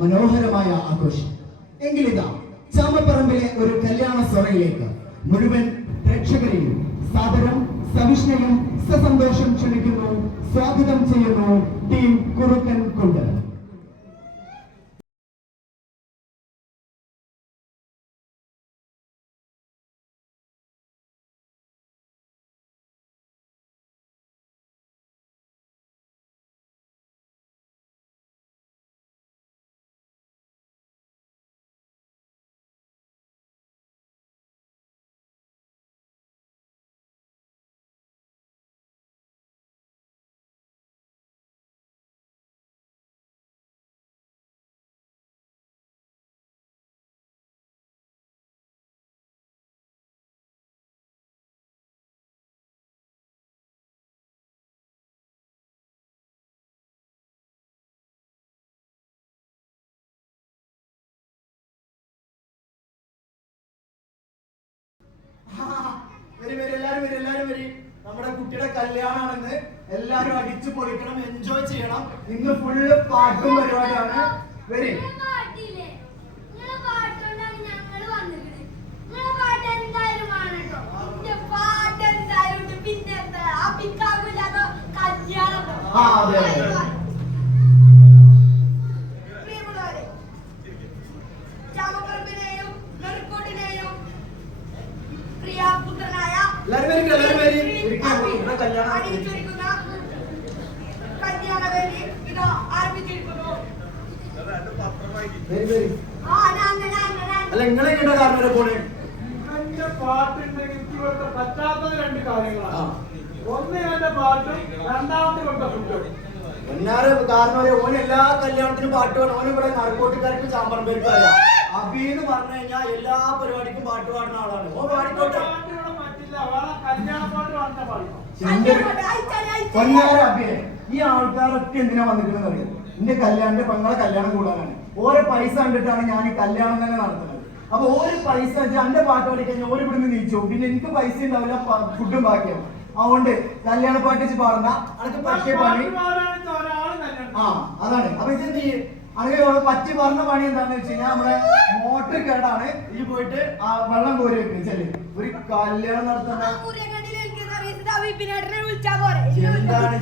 മനോഹരമായ ആഘോഷം. എങ്കിലിതാ ചാമപ്പറമ്പിലെ ഒരു കല്യാണ സ്വറയിലേക്ക് മുഴുവൻ പ്രേക്ഷകരെയും സാദരം സവിഷ്ണയും സസന്തോഷം ക്ഷണിക്കുന്നു സ്വാഗതം ചെയ്യുന്നു ടീം കുറുക്കൻ കൊണ്ട്. കുട്ടിയുടെ കല്യാണമാണെന്ന് എല്ലാരും അടിച്ചു പൊളിക്കണം എൻജോയ് ചെയ്യണം. ഇന്ന് ഫുള്ള് പാട്ടും പരിപാടിയാണ്. വരി. ആ അതെ നിങ്ങളെ പാട്ടോണ്ടാണ് ഞങ്ങൾ വന്നിക്കണത്. നിങ്ങളെ പാട്ട് എന്തായാലും വേണം ട്ടോ. ഇന്റെ പാട്ട് എന്തായാലും ഉണ്ട്. പിന്നെന്താ? ആ പിക്കാക്കുല്ലാത്ത കല്യാണം ഉണ്ടോ? ആ, അതെ, അതെ. പ്രിയമുള്ളവരെ, ചാമപ്പറമ്പിനെയും നെടുങ്കോട്ടിനെയും പ്രിയപുത്രനായ എല്ലാരും വരിക എല്ലാരും വരി ഇരിക്കാം ഇവിടെ കല്യാണം അണിയിച്ചൊരുക്കുന്ന കല്യാണവേദി ഇതാ ആരംഭിച്ചിരിക്കുന്നു വരി വരി ആ ഞാൻ ഞാൻ ഞാൻ അല്ല നിങ്ങളെ എങ്ങോട്ടാ കാരണം വരെ പോണേ ഇവന്റെ പാട്ടുണ്ടെങ്കിൽ എനിക്ക് ഇവർക്ക് പറ്റാത്തത് രണ്ട് ആ. കാര്യങ്ങളാണ് ഒന്ന് ഇവന്റെ പാട്ടും രണ്ടാമത്തെ ഇവന്റെ ഫുഡും പൊന്നാറ് കാരണം ഓൻ എല്ലാ കല്യാണത്തിനും പാട്ട് പാടും. ഓൻ ഇവിടെ നറുക്കോട്ടുകാർക്ക് ചാമ്പറം പേർക്കായ അബി എന്ന് പറഞ്ഞു കഴിഞ്ഞാൽ എല്ലാ പരിപാടിക്കും പാട്ട് പാടുന്ന ആളാണ്. ഓ പാടിക്കോട്ടെ. ഇവിടെ പൊന്നാര ഈ ആൾക്കാരൊക്കെ എന്തിനാ വന്നിട്ടുണ്ടെന്ന് അറിയാം? എന്റെ കല്യാണന്റെ പെങ്ങളെ കല്യാണം കൂടാനാണ്. ഓരോ പൈസ കണ്ടിട്ടാണ് ഞാൻ ഈ കല്യാണം തന്നെ നടത്തുന്നത്. അപ്പൊ ഓരോ പൈസ വെച്ചാൽ എന്റെ പാട്ട് പാടിക്കഴിഞ്ഞാൽ ഓരോ ഓരോ ഇവിടുന്ന് നീച്ചു പിന്നെ എനിക്ക് പൈസ ഉണ്ടാവില്ല ഫുഡും ബാക്കിയാവും അതുകൊണ്ട് കല്യാണ പാട്ട് വെച്ച് പാടുന്ന അതൊക്കെ പക്ഷേ പണി ആ അതാണ്. അപ്പൊ ഇത് ചെയ്യും? അങ്ങനെ പറ്റി പറഞ്ഞ പണി എന്താണെന്ന് വെച്ച് കഴിഞ്ഞാൽ നമ്മുടെ മോട്ടർ കേടാണ്. ഈ പോയിട്ട് ആ വെള്ളം കോരി വെക്കും ചെല്ലി. ഒരു കല്യാണം നടത്തുന്ന എന്താണ്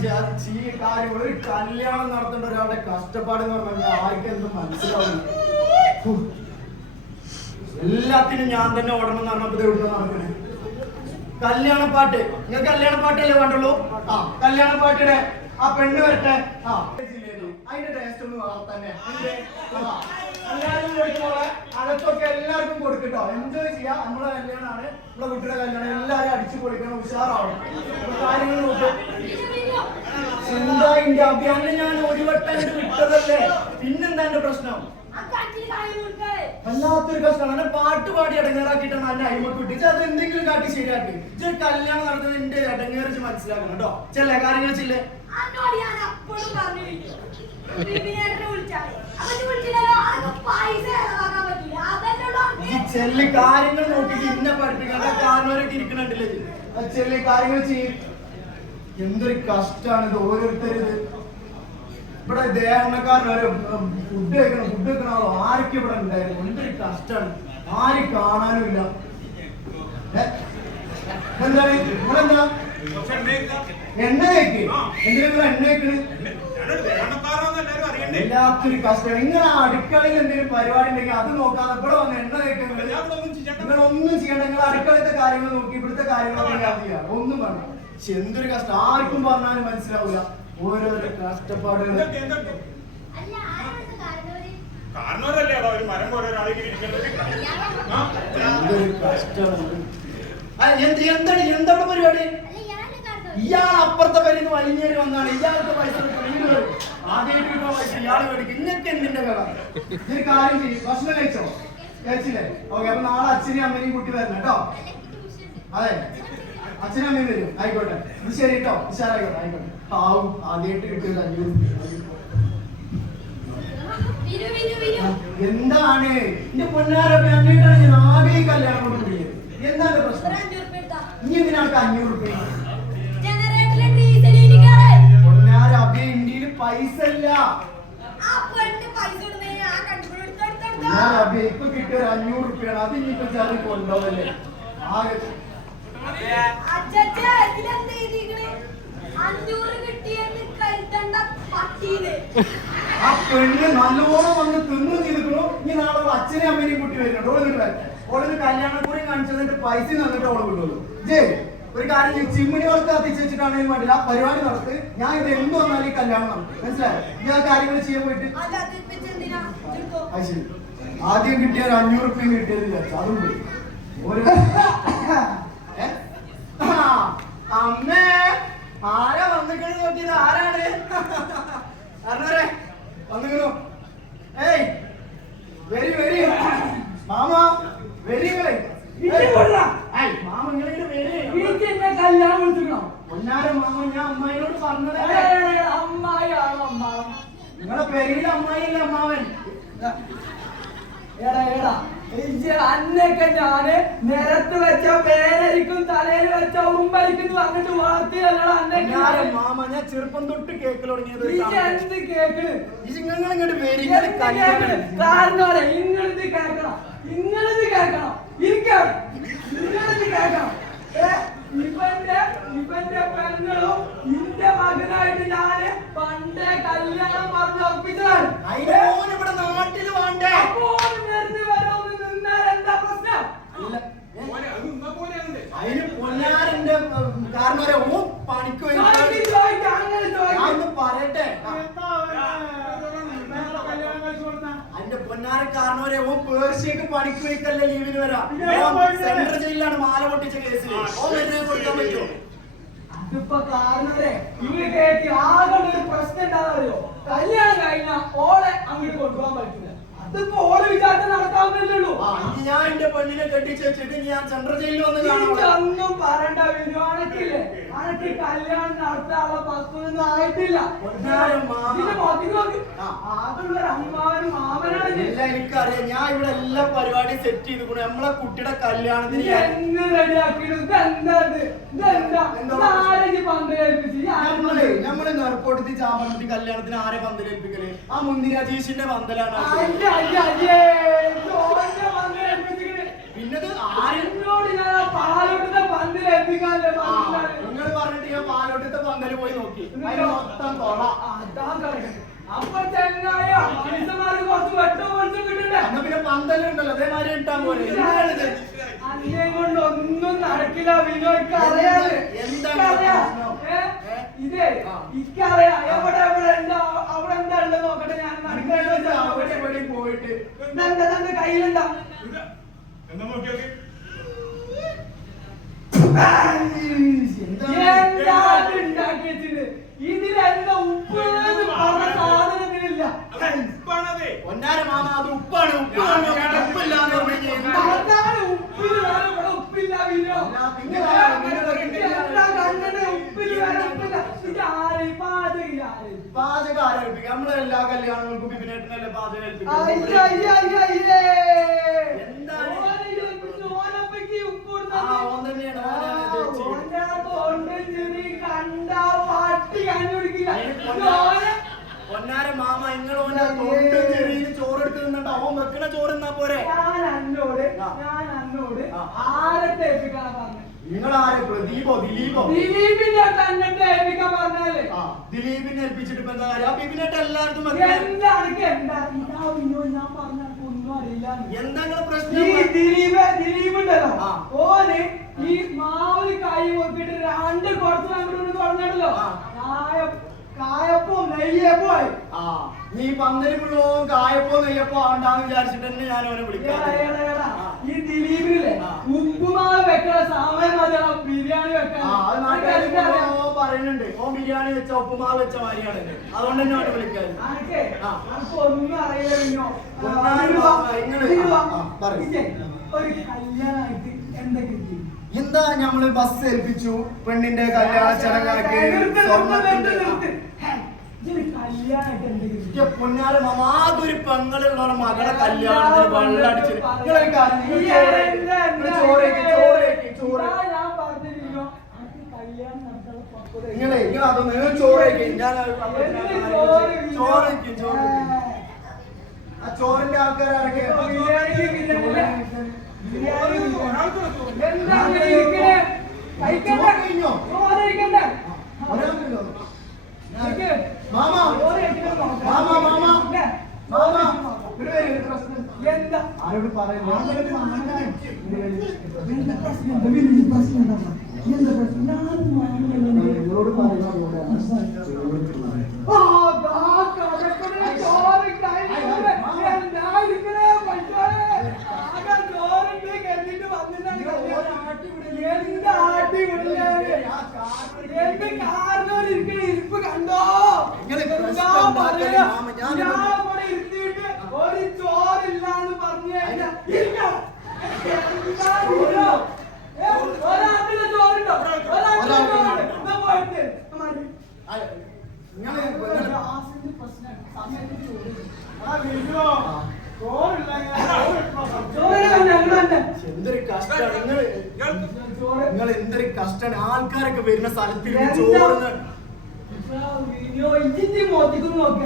ഈ കാര്യം ഒരു കല്യാണം നടത്തേണ്ട ഒരാളുടെ കഷ്ടപ്പാട് എന്ന് പറഞ്ഞാൽ ആർക്കും എന്തും മനസ്സിലാവില്ല. എല്ലാത്തിനും ഞാൻ തന്നെ ഓടണം എന്ന് പറഞ്ഞപ്പോ എവിടെ നടക്കണേ. കല്യാണപ്പാട്ട്. നിങ്ങൾ കല്യാണപ്പാട്ടല്ലേ വേണ്ടുള്ളൂ? ആ കല്യാണപ്പാട്ടിടെ ആ പെണ്ണ് വരട്ടെ. ആ. അതിന്റെ ടേസ്റ്റ് ഒന്ന് തന്നെ. അകത്തൊക്കെ എല്ലാവർക്കും കൊടുക്കട്ടോ. എൻജോയ് ചെയ്യാം? നമ്മളെ കല്യാണമാണ് നമ്മളെ കുട്ടിയുടെ കല്യാണം. എല്ലാവരും അടിച്ചു പൊളിക്കണം. ഉഷാറാവണം. കാര്യങ്ങൾ നോക്കാം. എന്താ ഇന്ത്യ അഭിയാനെ ഞാൻ ഒരു വട്ടം വിട്ടതല്ലേ? പിന്നെന്താ എന്റെ പ്രശ്നം? വല്ലാത്തൊരു കഷ്ടമാണ് എന്നെ പാട്ട് പാടി അടങ്ങേറാക്കിയിട്ടാണ് അല്ല വിട്ടിച്ച് അത് എന്തെങ്കിലും കാട്ടി ശരിയാക്കി. ഇത് കല്യാണം നടത്തുന്നത് എന്റെ അടങ്ങേറിച്ച് മനസ്സിലാക്കണം കേട്ടോ. ചില കാര്യങ്ങൾ ചെല്ലേ? ചെല്ലി കാര്യങ്ങൾ നോക്കിട്ട് ഇന്നെ പഠിപ്പിക്കാൻ കാരണവരൊക്കെ ഇരിക്കണുണ്ടല്ലേ ചെല്ലി കാര്യങ്ങൾ ചെയ്യും. എന്തൊരു കഷ്ടാണ് ഇത്. ഓരോരുത്തരും ഇവിടെ ദേഹണ്ണക്കാരൻ ഫുഡ് കഴിക്കണം ഫുഡ് ആളോ ആരൊക്കെ ഇവിടെ ഉണ്ടായിരുന്നു? എന്തൊരു കഷ്ടമാണ് ആരും കാണാനും ഇല്ല? എന്താണ്? എന്താ എണ്ണ കഴിക്ക് എന്തിനാ എണ്ണ കഴിക്കണ് എല്ലാത്തൊരു കഷ്ടം നിങ്ങൾ അടുക്കളയിൽ എന്തെങ്കിലും പരിപാടി ഉണ്ടെങ്കിൽ അത് നോക്കാതെ ഇവിടെ വന്ന് എണ്ണ കഴിക്കുന്നത് നിങ്ങൾ ഒന്നും ചെയ്യണ്ട. നിങ്ങൾ അടുക്കളത്തെ കാര്യങ്ങൾ നോക്കി ഇവിടുത്തെ കാര്യങ്ങളൊക്കെ ഒന്നും വേണം എന്തൊരു കഷ്ടം. ആർക്കും പറഞ്ഞാലും മനസ്സിലാവില്ല ഓരോരോ കഷ്ടപ്പാടുകൾ കാരണവരല്ലേ അതാ ഒരു മരം പോലെ ഒരാളിങ്ങനെ ഇരിക്കുന്നത്? ആ? എന്തൊരു കഷ്ടമാണ്. ആ, എന്ത് എന്താണ് എന്താണ് പരിപാടി? ഇയാൾ അപ്പുറത്തെ പേരിൽ നിന്ന് വലിഞ്ഞേറി വന്നാണ്. ഇയാൾക്ക് പൈസ കൊടുക്കണം. ഇങ്ങട് വരും. ആദ്യമായിട്ട് കിട്ടുന്ന പൈസ ഇയാൾ മേടിക്കും. ഇന്നൊക്കെ എന്തിന്റെ കട? ഇതൊരു കാര്യം ചെയ്യും. ഭക്ഷണം കഴിച്ചോ? കഴിച്ചില്ലേ? ഓക്കെ അപ്പൊ നാളെ അച്ഛനെയും അമ്മനെയും കൂട്ടി വരണം കേട്ടോ. അതെ. അച്ഛനും അമ്മയും വരും. ആയിക്കോട്ടെ. ഇത് ശരി കേട്ടോ. ഉഷാറായിക്കോട്ടെ. ആയിക്കോട്ടെ. പാവം ആദ്യമായിട്ട് കിട്ടിയത് അഞ്ഞൂറ് എന്താണ്? എന്റെ പൊന്നാരൊക്കെ അഞ്ഞിട്ടാണ് ഞാൻ ആകെ കല്യാണം കൊണ്ടുപോയത് എന്താണ് പ്രശ്നം? ഇനി എന്തിനാൾക്ക് അഞ്ഞൂറ് റുപ്യ പൊന്നാര അഭി ഇന്ത്യയിൽ പൈസ ഇല്ല. ഇപ്പൊ അഞ്ഞൂറ് റുപ്യാണ് അത് ഇനിയിപ്പോ ചാരി ആ പെണ്ണ് നല്ലോണം വന്ന് തിന്നു ചെയ്തിക്കണു ഇനി നാളെ അച്ഛനെ അമ്മേനെയും കൂട്ടി വരുന്നുണ്ട്. ഓൾ കിട്ടാൻ ഓളൊരു കല്യാണം കൂടി കാണിച്ചതിന്റെ പൈസ തന്നിട്ട് ഓൾ കിട്ടുള്ളൂ ജേ ഒരു കാര്യം ചെയ്യ്, ചിമ്മിണി വർക്ക് കത്തിച്ച് വെച്ചിട്ടാണെങ്കിലും വേണ്ടില്ല ആ പരിപാടി നടത്ത്. ഞാൻ ഇത് എന്ത് വന്നാലും ഈ കല്യാണം നടത്തും. മനസ്സിലായോ? ഞാൻ കാര്യങ്ങൾ ചെയ്യാൻ പോയിട്ട് അത് ശരി. ആദ്യം കിട്ടിയ ഒരു അഞ്ഞൂറ് റുപ്യ കിട്ടിയത് വിചാരിച്ചു അതും പോയി. ഒരു അമ്മേ! ആരാ വന്നിക്കണ് നോക്കിയത്? ആരാണ്? അറിഞ്ഞവരെ വന്നിക്കണു. ഏയ് വെരി വെരി. മാമ വെരി വെരി മാമ ഇങ്ങളിങ്ങനെ വരി. കല്യാണം വിളിച്ചിക്കണോ പൊന്നാര മാമ ഞാൻ അമ്മായിനോട് പറഞ്ഞത് അമ്മായി അമ്മാവൻ? നിങ്ങളെ പേരിൽ അമ്മായില്ല അമ്മാവൻ? എടാ ഇജ്ജ് അന്നൊക്കെ ഞാൻ നിരത്ത് വെച്ച പേരരിക്കും തലയിൽ വെച്ച ഉറുമ്പരിക്കും എന്ന് പറഞ്ഞിട്ട് വളർത്തിയല്ലടാ അന്നൊക്കെ. മാമ ഞാൻ ചെറുപ്പം തൊട്ട് കേക്ക് തുടങ്ങിയത്. എന്ത് കേക്കണ് നിങ്ങൾ ഇങ്ങോട്ട് കാരണോടെ ഇങ്ങളിത് കേക്കണം ഇങ്ങളിത് കേക്കണം ഇരിക്കണം ഇങ്ങളിത് കേക്കണം ഏ, ഇവന്റെ ഇവന്റെ പെങ്ങളും ഇന്റെ മകനായിട്ട് ഞാൻ പണ്ടേ കല്യാണം പറഞ്ഞ് ഒപ്പിച്ചതാണ് അതിന് മോൻ ഇവിടെ നാട്ടിൽ വേണ്ടേ അപ്പോൾ നേരത്തെ വരെ ഒന്ന് നിന്നാൽ എന്താ പ്രശ്നം ഇല്ല. ഏ? പോലെ അത് നിന്നാ പോലെയാണല്ലേ അതിന് പൊന്നാരന്റെ കാരണം വരെ ഓ പണിക്ക് പോയി ചോദിക്ക്, ചോദിക്ക്, അങ്ങനെ ഞാൻ ചോദിക്ക്. ഒന്ന് പറയട്ടെ ആ, കല്യാണം കഴിച്ചു കൊടുത്താ അതിന്റെ പൊന്നാര കാരണം വരെ ഓ പോയിക്കല്ലേ ലീവിന് വരാം. സെൻട്രൽ ജയിലിലാണ് മാല പൊട്ടിച്ച കേസിൽ ഓ വരുന്നത് കൊടുക്കാൻ പറ്റുമോ അതിപ്പോ കാരണവരെ ഇവർ കേട്ടി ആകെ ഒരു പ്രശ്നം എന്താണെന്നറിയോ കല്യാണം കഴിഞ്ഞാ ഓളെ അങ്ങോട്ട് കൊണ്ടുപോകാൻ പറ്റില്ല അതിപ്പോ ഓളെ വിചാരിച്ച ഞാൻ എന്റെ പെണ്ണിനെ കെട്ടിച്ച് വെച്ചിട്ട് ഞാൻ സെൻട്രൽ ജയിലിൽ വന്ന് കാണാൻ ഒന്നും പറയണ്ട വിനു അനക്കില്ലേ? അനക്ക് കല്യാണം നടത്താനുള്ള വസ്തുവൊന്നും ആയിട്ടില്ല. ഇതിന്റെ മുഖത്തേക്ക് നോക്ക്. ആകെയുള്ള ഒരു അമ്മാവനും മാമനാണ് ഇത്. എല്ലാം എനിക്കറിയാം ഞാൻ ഇവിടെ എല്ലാ പരിപാടിയും സെറ്റ് ചെയ്തിട്ടുണ്ട് നമ്മളെ കുട്ടിയുടെ കല്യാണത്തിന് ഇത് ഞാൻ എന്ന് റെഡിയാക്കിയത് ഇതെന്താ ഇത്? ഇതെന്താ എന്താ? ഇതാരെങ്കിലും പന്തേൽപ്പിച്ച് ഈ ആരും നമ്മൾ നമ്മൾ നെറുക്കോട്ടത്തി ചാമ്പത്തി കല്യാണത്തിന് ആരെ പന്തലേൽപ്പിക്കൽ ആ മുന്തിരാജീഷിന്റെ പന്തലാണ് അയ്യ, അയ്യ, അയ്യേ. ചോറിന്റെ പന്തേൽപ്പിച്ചിട്ട് പിന്നത് ആര് എന്നോട് ഞാൻ ആ പാലോട്ടത്തെ പന്തേൽപ്പിക്കാനല്ലേ പറഞ്ഞിട്ടുണ്ടായിരുന്നത്. നിങ്ങൾ പറഞ്ഞിട്ട് ഞാൻ പാലോട്ടത്തെ പന്തൽ പോയി നോക്കി. അതിന് മൊത്തം തൊള. അപ്പൊ ചെങ്ങായ മനുഷ്യന്മാര് കുറച്ച് വെട്ടം കിട്ടണ്ടേ അന്ന് പിന്നെ പന്തലുണ്ടല്ലോ അതേമാതിരി ഇട്ടാ പോലെ എന്താണിത്? കൊണ്ട് ഒന്നും നടക്കില്ല വിനോയ്ക്ക് അറിയാതെ? ഇതേ. ഇക്കറിയാം എവിടെ എവിടെ എന്താ അവിടെ എന്താ ഉള്ളത് നോക്കട്ടെ ഞാൻ നിങ്ങൾ അവിടെ നടക്കുന്നത് പോയിട്ട്. തന്റെ കയ്യിലെന്താ. എന്താ വെച്ചിട്ട് ഇതിലെന്താ ഉപ്പ് പറഞ്ഞ സാധനത്തിനില്ല. ഉപ്പാണതേ. പൊന്നാര മാമ അത് ഉപ്പാണ്. ഉപ്പാണ്. ഉപ്പില്ലാന്ന് പറഞ്ഞു കഴിഞ്ഞാൽ എന്താ? നമ്മളെല്ലാ കല്യാണങ്ങൾക്കും വേറെ ഇവിടെ ഉപ്പില്ല വിനോ അല്ല, പിന്നെ വേറെ പിന്നെ വേറെ എന്താ കണ്ടത് ഉപ്പിൽ വേറെ ഉപ്പില്ല ഇത് ആര് പാചകം ആര് പാചകം ആരേൽപ്പിക്കുക നമ്മളെ എല്ലാ കല്യാണങ്ങൾക്കും ബിബിനേട്ടനല്ലേ പാചകം അയ്യ, ഏൽപ്പിക്കുക അയ്യ, അയ്യ, അയ്യേ. എന്താണ്? ഓനെ ചോദിപ്പിച്ച് ഓനപ്പയ്ക്ക് ഉപ്പ് ആ, കൊടുത്തത്. ഓൻ തന്നെയാണ്, ആ, ഓനാണ് ഇത് ചെയ്തത്. ഓന്റെ ആ തൊണ്ട ചിരി കണ്ടാ പട്ടി കണ്ടുപിടിക്കില്ല. അതിന് ഇത് പൊന്നാര- മാമ നിങ്ങൾ ഓന്റെ ചെറിയ ചോറ് എടുത്ത് നിന്നിട്ട് അവൻ വെക്കണ ചോറ് എന്നാ പോരെ? ഞാൻ അന്നോട് ഞാൻ അന്നോട് ആ. ആരത്തെ ഏൽപ്പിക്കാനാ പറഞ്ഞത് നിങ്ങൾ ആരെ പ്രദീപോ ദിലീപോ? ദിലീപിന്റെ തന്നെ ഏൽപ്പിക്കാൻ പറഞ്ഞാലേ? ദിലീപിനെ ഏൽപ്പിച്ചിട്ട് ഇപ്പൊ എന്താ കാര്യം? ബിബിനേട്ട എല്ലാവർക്കും വെക്കണേ? എന്താ ഇതാ വിനോ ഞാൻ പറഞ്ഞ ഒന്നും അറിയില്ല എന്താ നിങ്ങളെ ഈ പ്രശ്നം ദിലീപ് ദിലീപ് ഉണ്ടല്ലോ ഓന് ഈ മാവിൽ കൈ നോക്കിട്ട് രണ്ട് കുറച്ച് അങ്ങോട്ട് പറഞ്ഞല്ലോ കായപ്പോ നെയ്യപ്പോ ആയി. ആ നീ പന്തൽ മുഴുവൻ കായപ്പോ നെയ്യപ്പോ ആണ്ടാന്ന് വിചാരിച്ചിട്ട് തന്നെ ഞാൻ അവനെ വിളിക്കാം. ഈ ദിലീപിനില്ലേ. ഉപ്പുമാവ് വെക്കണ സമയം മതിയാണോ ബിരിയാണി വെക്കാൻ. പറയുന്നുണ്ട്. ഓ ബിരിയാണി വെച്ച ഉപ്പുമാവ് വെച്ച മാതിരിയാണ്. അതുകൊണ്ട് തന്നെ അവനെ വിളിക്കാറുണ്ട് ഒന്നും അറിയില്ല. ഒരു കല്യാണമായിട്ട് ചെയ്യും എന്താ ഞമ്മൾ ബസ് ഏൽപ്പിച്ചു? പെണ്ണിന്റെ കല്യാണ ചടങ്ങാക്കി സ്വർണത്തിന്റെ ആ. കല്യാണമായിട്ട് എന്തെങ്കിലും ഇജ്ജ് പൊന്നാര മാമ ആകൊരു പെങ്ങളുള്ള മകളെ കല്യാണത്തിന് വെള്ളടിച്ച് നിങ്ങളൊരു കാര്യം നിങ്ങൾ ചോറ് കഴിക്ക്, നിങ്ങൾ ചോറ് കഴിക്ക്, ചോറ് കഴിക്ക്, ചോറ് ഞാൻ പറഞ്ഞിരുന്നു കല്യാണം നടത്താൻ നിങ്ങളെ നിങ്ങൾ അതൊന്ന് നിങ്ങൾ ചോറ് കഴിക്കും. ഞാൻ എന്ത് ചോറ്? ആ. ചോറിന്റെ ആൾക്കാരൊക്കെ ബിരിയാണി, മാമ മാമാ മാമാ. മാമ. വരൂ, ഒരു പ്രശ്നം എന്താ ആരോട് പറയുന്നു നിങ്ങളോട് ആ, ദാ കടക്കണ ചോറ് കഴിക്കണേ. എന്താ ഇരിക്കണേ പഞ്ചാരെ? ആകെ ചോറുണ്ട് കരുതിയിട്ട് വന്നിട്ടാണ് എന്താ ആട്ടി വിടലാണ്? എന്ത് കാരണം ഇരിക്കണ ഇരിപ്പ് കണ്ടോ ഇങ്ങൾ എന്താ പ്രശ്നം ഉണ്ടാക്കൽ പറയാ? മാമ, ഞാൻ ഞാൻ ഇവിടെ ഇരുത്തിയിട്ട് ഒരു ചോറില്ലാന്ന് പറഞ്ഞു കഴിഞ്ഞാൽ ഇരിക്കണം. എന്താ ഇരിക്കണം? ഏ, ഒരാട്ടിലെ ചോറുണ്ടോ ഒരാട്ടിലെ ചോറുണ്ട് എന്നാ പോയിട്ട് മതി. നിങ്ങൾ ഗ്യാസിന്റെ പ്രശ്നം സമയത്ത് ചോറ് ആ വീഡിയോ എന്തൊരു കഷ്ടാണ് നിങ്ങൾ ചോറ് നിങ്ങൾ എന്തൊരു കഷ്ടാണ് ആൾക്കാരൊക്കെ വരുന്ന സ്ഥലത്ത് ചോറ് വീഡിയോ ഇഞ്ചിന്റെ മോത്തിക്കുന്നു നോക്കിയാ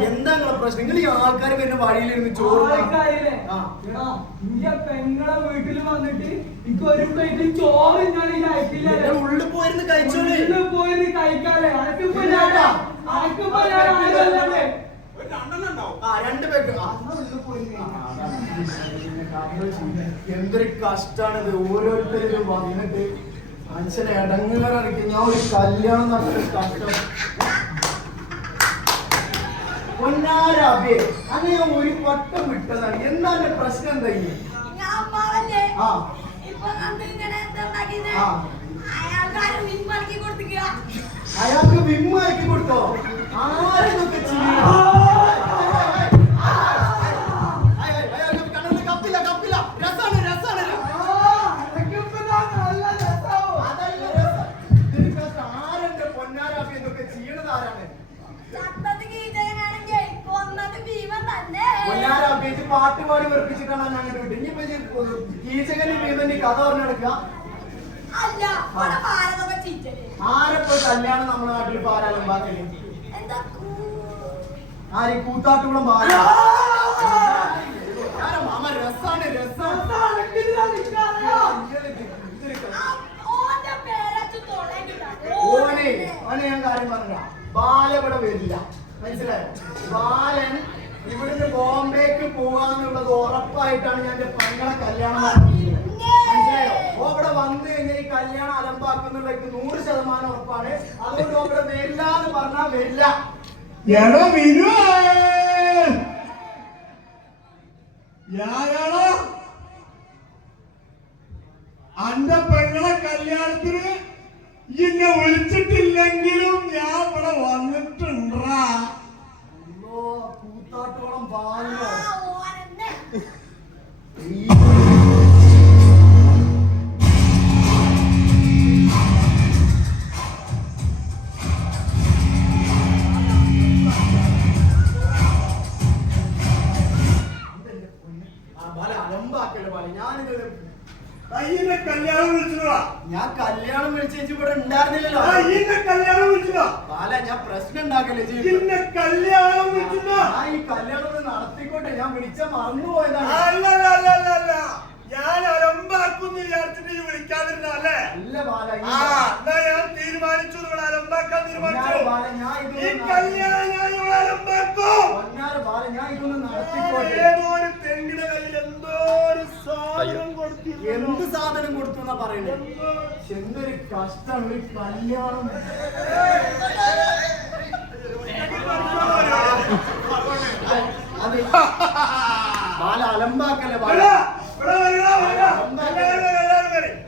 എന്താ പ്രശ്നം? നിങ്ങൾ ഈ ആൾക്കാർ വരുന്ന വഴിയിലിരുന്ന് ചോറ് പെങ്ങളെ വീട്ടിൽ വന്നിട്ട് എനിക്ക് ഒരു പ്ലേറ്റ് ചോറ് ഞാൻ ഉള്ളിൽ പോയിരുന്ന് കഴിച്ചോളി. പോയി നീ കഴിക്കാല്ലേ അനക്കിപ്പോ ഇല്ല, ഞാൻ ഇല്ല. അനക്കിപ്പോ ഞാൻ ആയതല്ലേ ഒരു രണ്ടെണ്ണം ഉണ്ടാവും. ആ രണ്ട് പേർക്ക്. ആ, എന്തൊരു കഷ്ടാണിത്. ഓരോരുത്തരും വന്നിട്ട് മനുഷ്യനെ ഇടങ്ങേറിക്കും. ഞാൻ ഒരു കല്യാണം നടത്തിയ കഷ്ടം പൊന്നാരേ അങ്ങനെ ഒരു വട്ടം വിട്ടതാണ് എന്താ പ്രശ്നം എന്താ ആ. അയാൾക്ക് വിമ്മ ആക്കി കൊടുത്തോ? ഒക്കെ കപ്പില്ല പാട്ട് പാടി വെറുപ്പിച്ചിട്ടാണ് ഞാൻ അങ്ങോട്ട് വിട്ടത്. ഇനിയിപ്പോ കീചകന്റെ കഥ പറഞ്ഞു നടക്കുക. ആരപ്പോ കല്യാണം നമ്മുടെ നാട്ടിൽ എന്താ കൂ- ആര്? കൂത്താട്ടുകുളം പാല. മാമ? രസാണ്. ഓനെ ഓനെ. ഞാൻ കാര്യം പറഞ്ഞ ബാല ഇവിടെ വരില്ല. മനസ്സിലായോ? ബാലൻ ഇവിടുന്ന് ബോംബേക്ക് പോവാന്നുള്ളത് ഉറപ്പായിട്ടാണ് ഞാൻ എന്റെ പെങ്ങളെ കല്യാണം. മനസ്സിലായോ? ഓ ഇവിടെ വന്നു കഴിഞ്ഞാൽ ഈ കല്യാണം അലമ്പാക്കുന്നുള്ളത് നൂറ് ശതമാനം ഉറപ്പാണ്. അതുകൊണ്ട് ഓ ഇവിടെ വരില്ല എന്ന് പറഞ്ഞാൽ വരില്ല. എടോ ഞാനാണോ അന്റെ പെങ്ങളെ കല്യാണത്തിന് ഇന്നെ വിളിച്ചിട്ടില്ലെങ്കിലും ഞാൻ ഇവിടെ വന്നിട്ടുണ്ടാ. അയ്യോ, കൂത്താട്ടോളം ആ, കല്യാണം ഞാൻ കല്യാണം വിളിച്ചു ഇവിടെ ഉണ്ടായിരുന്നില്ലല്ലോ. അയ്യനെ കല്യാണം വിളിച്ചോ ബാല ഞാൻ പ്രശ്നം ഉണ്ടാക്കല്ലേ ചേച്ചി? ഇന്നെ കല്യാണം വിളിച്ചോ ആ ഈ കല്യാണം നടത്തിക്കോട്ടെ. ഞാൻ വിളിച്ച മറന്നുപോയതാണ് പോയതാണ്. അല്ല ഞാൻ അലമ്പാക്കുന്നു വിചാരിച്ചിട്ട് ഈ വിളിക്കാതിരുന്നല്ലേ അല്ല ആ എന്നാ ഞാൻ തീരുമാനിച്ചു അലമ്പാക്കാൻ തീരുമാനിച്ചു ഞാൻ ഈ കല്യാണം ഞാൻ ഇവിടെ അലമ്പാക്കും ഏതോ ഒരു തെങ്ങിന്റെ കയ്യിൽ എന്തോ ഒരു സാധനം കൊടുത്തിരുന്നു എന്ത് സാധനം കൊടുത്തു എന്നാ പറയുന്നത് എന്തൊരു കഷ്ടം ഒരു കല്യാണം അതെ ബാല അലമ്പാക്കല്ലേ ബാല. എല്ലാവരും വരിക,